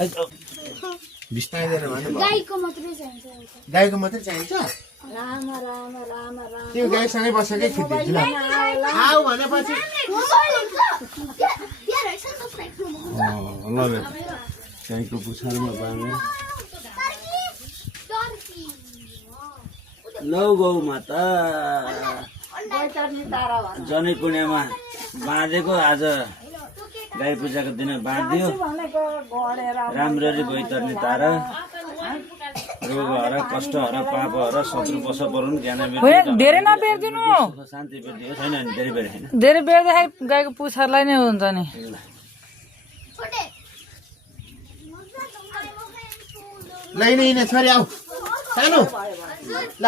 बिस्ताइदैन भने गाईको मात्रै चाहिन्छ गाईको मात्रै चाहिन्छ राम राम राम राम त्यो गाईसँगै बसेकै खिचिदिन्छु ल आऊ भनेपछि ल गाईको पुछारमा बाँधेर लौ गौ माता जनै पुण्यमा बाँधेको आज गाई पूजाको दिन बाँधियो राम्ररी बैतरनी तार रोग हर कष्ट हर पाप हर शत्रु पश परुन् ज्ञान धेरै नबेर्दिनु शान्ति बेर्दियो छैन नि धेरै बेर होइन धेरै बेर्दाखेरि गाईको पुछारलाई नै हुन्छ नि लै नै छोरी आऊ सानो ल